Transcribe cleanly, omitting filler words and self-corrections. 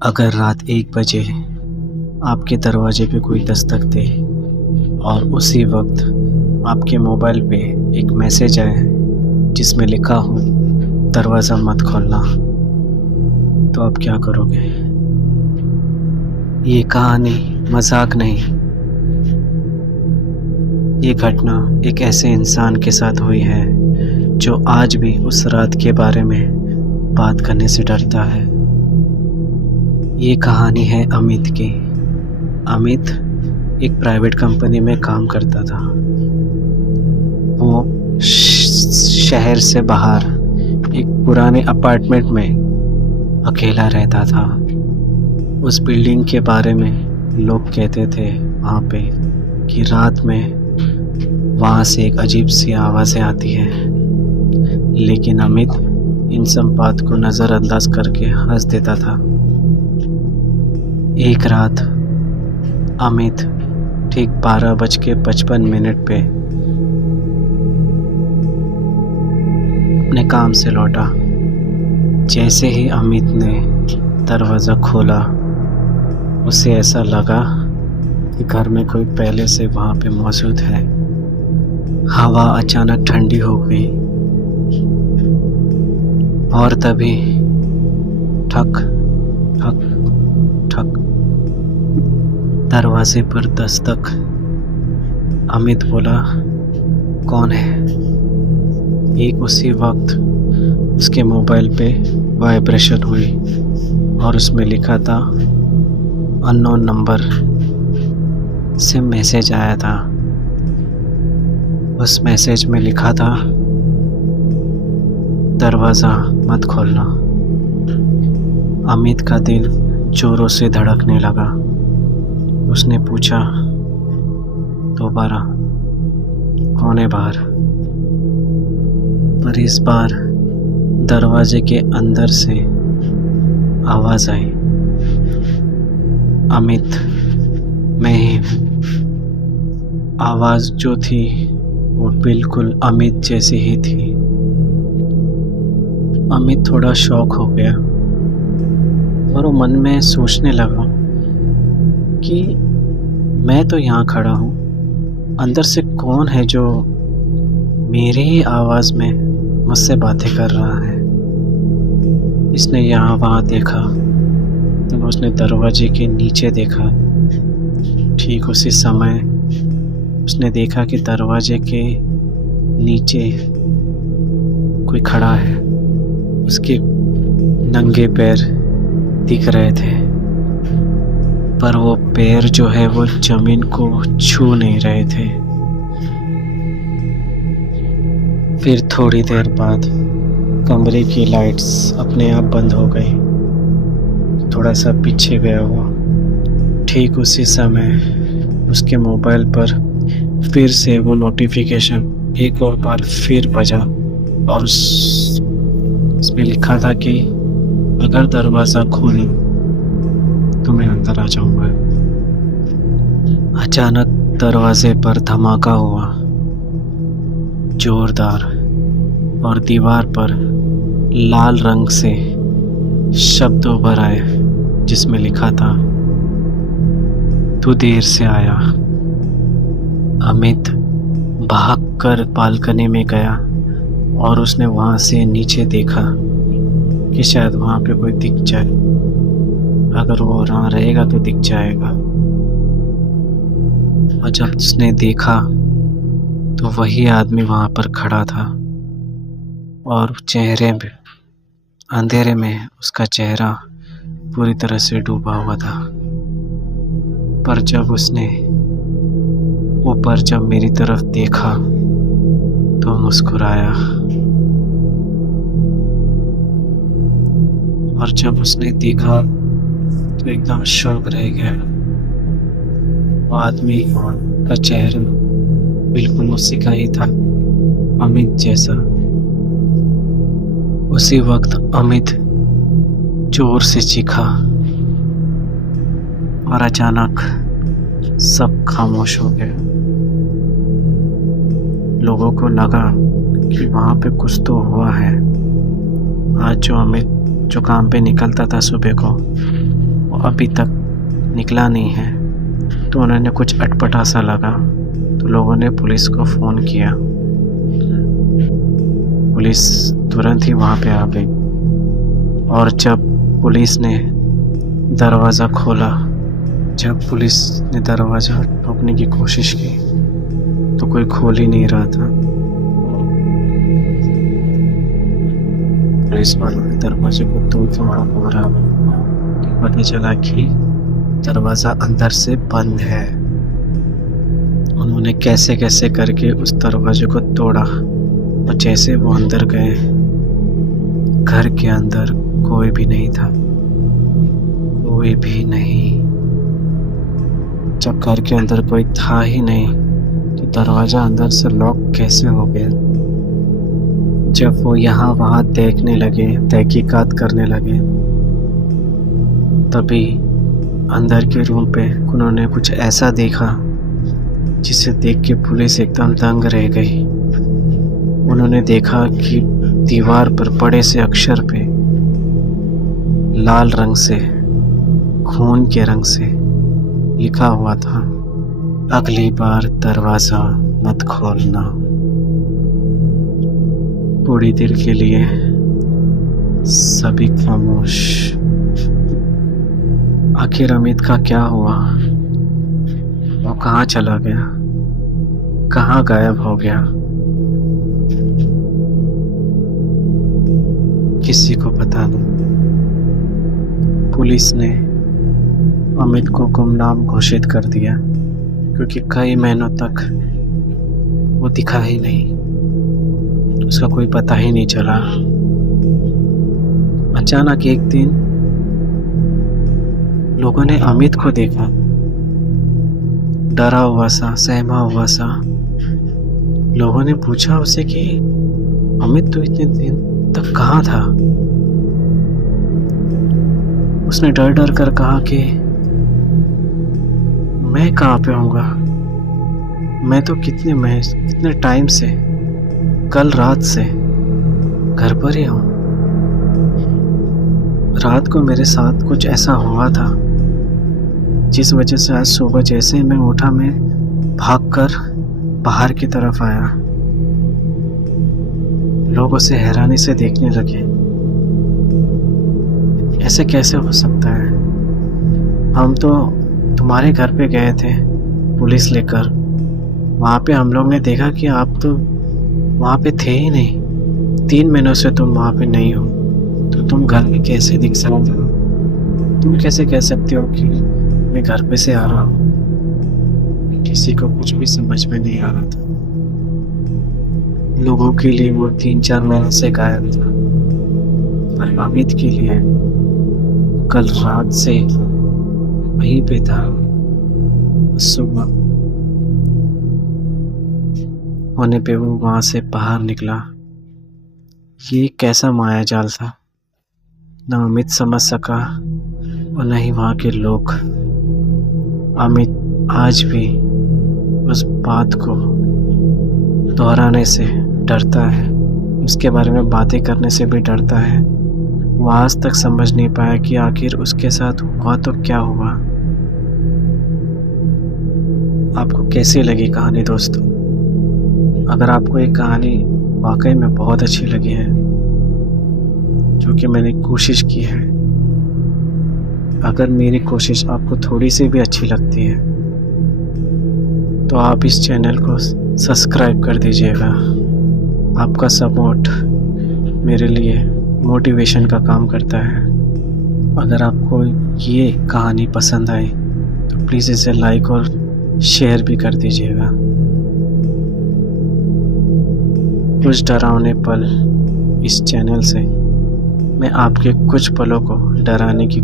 अगर रात 1 बजे आपके दरवाजे पे कोई दस्तक दे और उसी वक्त आपके मोबाइल पे एक मैसेज आए जिसमें लिखा हो दरवाज़ा मत खोलना, तो आप क्या करोगे? ये कहानी मजाक नहीं, ये घटना एक ऐसे इंसान के साथ हुई है जो आज भी उस रात के बारे में बात करने से डरता है। ये कहानी है अमित की। अमित एक प्राइवेट कंपनी में काम करता था। वो शहर से बाहर एक पुराने अपार्टमेंट में अकेला रहता था। उस बिल्डिंग के बारे में लोग कहते थे वहाँ पे कि रात में वहाँ से एक अजीब सी आवाज़ें आती हैं, लेकिन अमित इन सब बात को नज़रअंदाज करके हंस देता था। एक रात अमित ठीक 12:55 पे अपने काम से लौटा। जैसे ही अमित ने दरवाज़ा खोला, उसे ऐसा लगा कि घर में कोई पहले से वहाँ पे मौजूद है। हवा अचानक ठंडी हो गई और तभी ठक ठक ठक दरवाजे पर दस्तक। अमित बोला, कौन है? एक उसी वक्त उसके मोबाइल पे वाइब्रेशन हुई और उसमें लिखा था अननोन नंबर से मैसेज आया था। उस मैसेज में लिखा था दरवाज़ा मत खोलना। अमित का दिल जोरों से धड़कने लगा। उसने पूछा दोबारा, कौन है बाहर? पर इस बार दरवाजे के अंदर से आवाज़ आई, अमित, मैं ही हूँ। आवाज़ जो थी वो बिल्कुल अमित जैसी ही थी। अमित थोड़ा शॉक हो गया और वो मन में सोचने लगा कि मैं तो यहाँ खड़ा हूँ, अंदर से कौन है जो मेरी ही आवाज़ में मुझसे बातें कर रहा है। इसने यहाँ वहाँ देखा तो उसने दरवाजे के नीचे देखा। ठीक उसी समय उसने देखा कि दरवाजे के नीचे कोई खड़ा है। उसके नंगे पैर दिख रहे थे, पर वो पैर जो है वो जमीन को छू नहीं रहे थे। फिर थोड़ी देर बाद कमरे की लाइट्स अपने आप बंद हो गई। थोड़ा सा पीछे गया हुआ, ठीक उसी समय उसके मोबाइल पर फिर से वो नोटिफिकेशन एक और बार फिर बजा और उसमें लिखा था कि अगर दरवाज़ा खोले तो मैं अंदर आ जाऊंगा। अचानक दरवाजे पर धमाका हुआ, जोरदार, और दीवार पर लाल रंग से शब्द उभर आए जिसमें लिखा था, तू देर से आया। अमित भागकर बालकनी में गया और उसने वहां से नीचे देखा कि शायद वहां पे कोई दिख जाए। अगर वो वहाँ रहेगा तो दिख जाएगा। और जब उसने देखा तो वही आदमी वहां पर खड़ा था और चेहरे में, अंधेरे में उसका चेहरा पूरी तरह से डूबा हुआ था। पर जब उसने ऊपर जब मेरी तरफ देखा तो मुस्कुराया, और जब उसने देखा तो एकदम शॉक रह गया। वो आदमी का चेहरा बिल्कुल उसी का ही था, अमित जैसा। उसी वक्त अमित जोर से चीखा और अचानक सब खामोश हो गया। लोगों को लगा कि वहाँ पे कुछ तो हुआ है। आज जो अमित जो काम पे निकलता था सुबह को, वो अभी तक निकला नहीं है। तो उन्होंने कुछ अटपटा सा लगा, तो लोगों ने पुलिस को फ़ोन किया। पुलिस तुरंत ही वहाँ पे आ गई और जब पुलिस ने दरवाज़ा खोला, जब पुलिस ने दरवाज़ा ठोकने की कोशिश की तो कोई खोल ही नहीं रहा था। पुलिस वालों ने दरवाजे को तोड़ा, पता चला कि दरवाज़ा अंदर से बंद है। उन्होंने कैसे कैसे करके उस दरवाजे को तोड़ा और जैसे वो अंदर गए, घर के अंदर कोई भी नहीं था, कोई भी नहीं। जब घर के अंदर कोई था ही नहीं तो दरवाज़ा अंदर से लॉक कैसे हो गया? जब वो यहाँ वहाँ देखने लगे, तहकीकात करने लगे, तभी अंदर के रूम पे उन्होंने कुछ ऐसा देखा जिसे देख के पुलिस एकदम दंग रह गई। उन्होंने देखा कि दीवार पर बड़े से अक्षर पे लाल रंग से, खून के रंग से लिखा हुआ था, अगली बार दरवाज़ा मत खोलना। थोड़ी देर के लिए सभी खामोश। आखिर अमित का क्या हुआ? वो कहाँ चला गया? कहाँ गायब हो गया? किसी को पता नहीं। पुलिस ने अमित को गुमनाम घोषित कर दिया क्योंकि कई महीनों तक वो दिखा ही नहीं, उसका कोई पता ही नहीं चला। अचानक एक दिन लोगों ने अमित को देखा, डरा हुआ सा, सहमा हुआ सा। लोगों ने पूछा उसे कि अमित तो इतने दिन तक कहाँ था? उसने डर डर कर कहा कि मैं कहाँ पे होऊंगा, मैं तो कितने टाइम से, कल रात से घर पर ही हूँ। रात को मेरे साथ कुछ ऐसा हुआ था जिस वजह से आज सुबह जैसे ही मैं उठा, मैं भागकर बाहर की तरफ आया। लोग उसे हैरानी से देखने लगे, ऐसे कैसे हो सकता है? हम तो तुम्हारे घर पे गए थे पुलिस लेकर, वहाँ पे हम लोग ने देखा कि आप तो वहाँ पे थे ही नहीं। 3 महीनों से तुम वहाँ पे नहीं हो, तो तुम घर में कैसे दिख सकते हो? तुम कैसे कह सकते हो कि मैं घर पे से आ रहा हूँ? किसी को कुछ भी समझ में नहीं आ रहा था। लोगों के लिए वो 3-4 महीने से गायब था, पर अमित के लिए कल रात से वहीं पे था। सुबह होने पे वो वहां से बाहर निकला। ये कैसा माया जाल था, न अमित समझ सका और न ही वहाँ के लोग। अमित आज भी उस बात को दोहराने से डरता है, उसके बारे में बातें करने से भी डरता है। वो आज तक समझ नहीं पाया कि आखिर उसके साथ हुआ तो क्या हुआ। आपको कैसी लगी कहानी दोस्तों? अगर आपको ये कहानी वाकई में बहुत अच्छी लगी है, जो कि मैंने कोशिश की है, अगर मेरी कोशिश आपको थोड़ी सी भी अच्छी लगती है तो आप इस चैनल को सब्सक्राइब कर दीजिएगा। आपका सपोर्ट मेरे लिए मोटिवेशन का काम करता है। अगर आपको ये कहानी पसंद आई तो प्लीज़ इसे लाइक और शेयर भी कर दीजिएगा। कुछ डरावने पल इस चैनल से मैं आपके कुछ पलों को डराने की